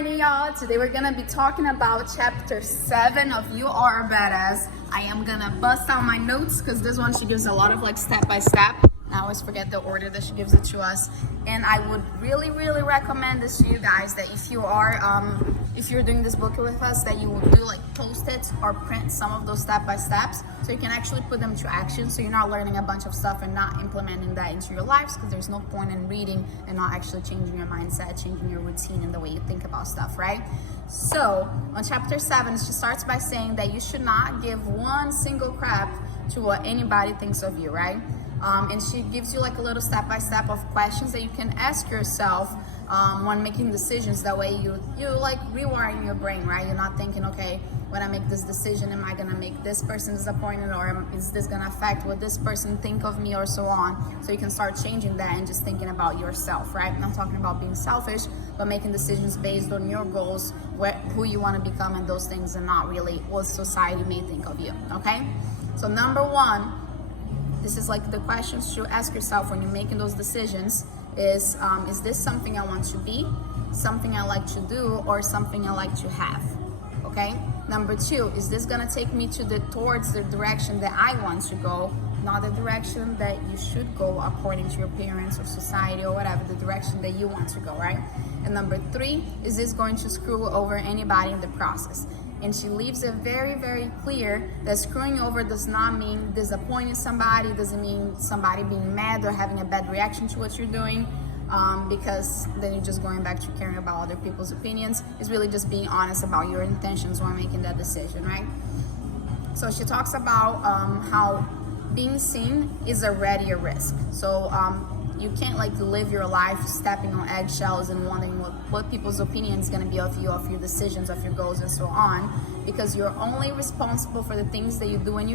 morning, y'all. Today we're gonna be talking about chapter 7 of You Are a Badass. I am gonna bust out my notes because this one she gives a lot of like step by step. I always forget the order that she gives it to us, and I would really recommend this to you guys, that if you're doing this book with us, that you will do like post-its or print some of those step by steps so you can actually put them to action, so you're not learning a bunch of stuff and not implementing that into your lives, because there's no point in reading and not actually changing your mindset, changing your routine and the way you think about stuff, right? So on chapter 7, she starts by saying that you should not give one single crap to what anybody thinks of you, right? And she gives you like a little step-by-step of questions that you can ask yourself when making decisions. That way you like rewiring your brain, right? You're not thinking, okay, when I make this decision, am I gonna make this person disappointed, or is this gonna affect what this person think of me, or so on. So you can start changing that and just thinking about yourself, right? I'm not talking about being selfish, but making decisions based on your goals, who you want to become and those things, and not really what society may think of you, okay? So number 1, this is like the questions to ask yourself when you're making those decisions is this something I want to be, something I like to do, or something I like to have, okay? Number 2, is this gonna take me towards the direction that I want to go, not the direction that you should go according to your parents or society or whatever, the direction that you want to go, right? And number 3, is this going to screw over anybody in the process? And she leaves it very clear that screwing over does not mean disappointing somebody, doesn't mean somebody being mad or having a bad reaction to what you're doing, because then you're just going back to caring about other people's opinions. It's really just being honest about your intentions when making that decision, right? So she talks about how being seen is already a risk. So you can't like live your life stepping on eggshells and wondering what people's opinion is going to be of you, of your decisions, of your goals, and so on, because you're only responsible for the things that you do and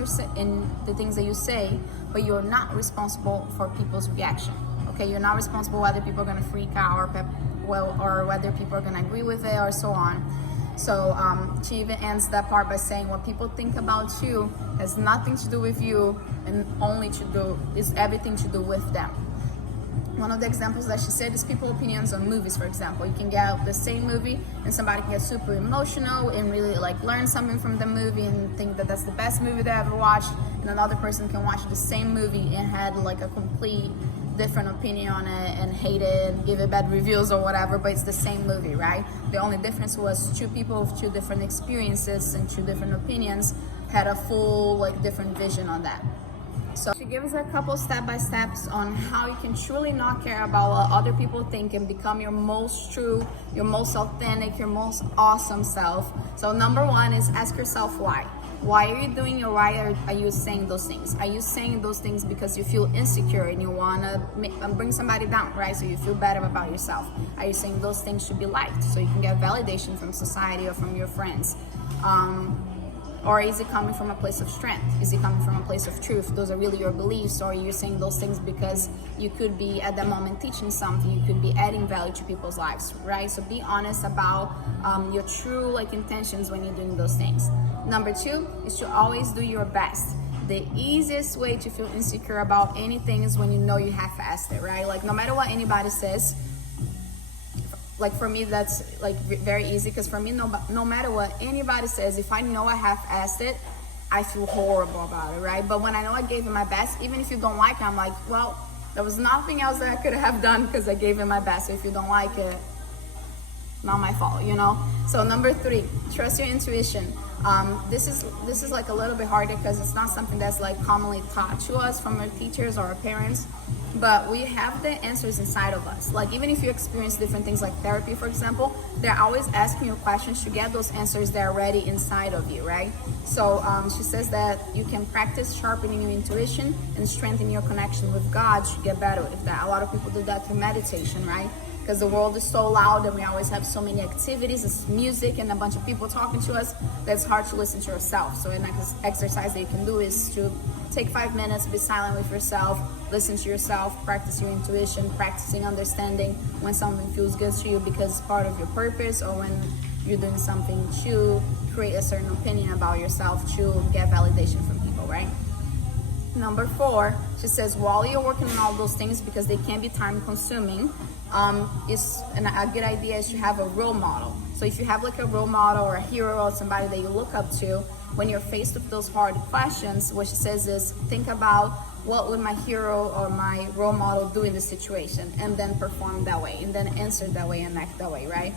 the things that you say, but you're not responsible for people's reaction. Okay, you're not responsible whether people are going to freak out or whether people are going to agree with it, or so on. So she even ends that part by saying what people think about you has nothing to do with you, and is everything to do with them. One of the examples that she said is people's opinions on movies, for example. You can get the same movie and somebody can get super emotional and really like learn something from the movie and think that that's the best movie they ever watched, and another person can watch the same movie and had like a complete different opinion on it and hate it and give it bad reviews or whatever, but it's the same movie, right? The only difference was 2 people with 2 different experiences and 2 different opinions had a full like different vision on that. So she gives a couple step-by-steps on how you can truly not care about what other people think and become your most true, your most authentic, your most awesome self. So number 1 is ask yourself why. Why are you doing it? Why are you saying those things? Are you saying those things because you feel insecure and you want to bring somebody down, right? So you feel better about yourself. Are you saying those things should be liked so you can get validation from society or from your friends? Or is it coming from a place of strength? Is it coming from a place of truth? Those are really your beliefs, or you're saying those things because you could be at that moment teaching something, you could be adding value to people's lives, right? So be honest about your true like intentions when you're doing those things. Number 2 is to always do your best. The easiest way to feel insecure about anything is when you know you half-assed it, right? Like no matter what anybody says, like for me that's like very easy, because for me no matter what anybody says, if I know I half-assed it, I feel horrible about it, right? But when I know I gave it my best, even if you don't like it, I'm like, well, there was nothing else that I could have done because I gave it my best. So if you don't like it, not my fault, you know? So number 3, trust your intuition. This is like a little bit harder because it's not something that's like commonly taught to us from our teachers or our parents, but we have the answers inside of us. Like even if you experience different things like therapy, for example, they're always asking you questions to get those answers that are already inside of you, right? So she says that you can practice sharpening your intuition and strengthen your connection with God to get better with that. A lot of people do that through meditation, right? Because the world is so loud and we always have so many activities, it's music and a bunch of people talking to us, that's hard to listen to yourself. So an exercise that you can do is to take 5 minutes, be silent with yourself, listen to yourself, practice your intuition, practicing understanding when something feels good to you because it's part of your purpose, or when you're doing something to create a certain opinion about yourself, to get validation from people, right? Number 4, she says, while you're working on all those things, because they can be time consuming, is a good idea is to have a role model. So if you have like a role model or a hero or somebody that you look up to, when you're faced with those hard questions, what she says is think about what would my hero or my role model do in this situation, and then perform that way, and then answer that way and act that way, right?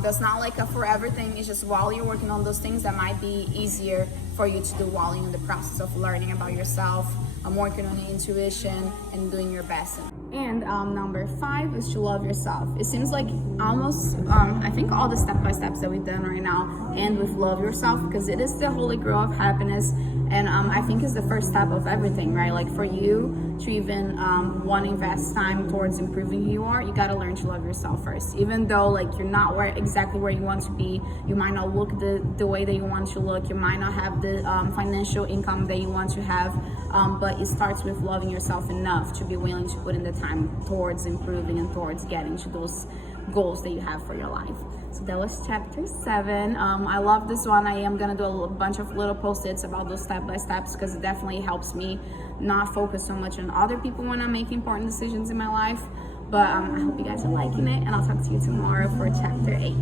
That's not like a forever thing. It's just while you're working on those things that might be easier for you to do while you're in the process of learning about yourself, working on your intuition, and doing your best. And number 5 is to love yourself. It seems like almost, I think all the step-by-steps that we've done right now end with love yourself, because it is the holy grail of happiness. And I think it's the first step of everything, right? Like for you to even want to invest time towards improving who you are, you got to learn to love yourself first. Even though like you're not exactly where you want to be, you might not look the way that you want to look, you might not have the financial income that you want to have, but it starts with loving yourself enough to be willing to put in the time towards improving and towards getting to those goals that you have for your life. So that was chapter 7. I love this one. I am gonna do a bunch of little post-its about those step-by-steps, because it definitely helps me not focus so much on other people when I'm making important decisions in my life. But I hope you guys are liking it, and I'll talk to you tomorrow for chapter 8.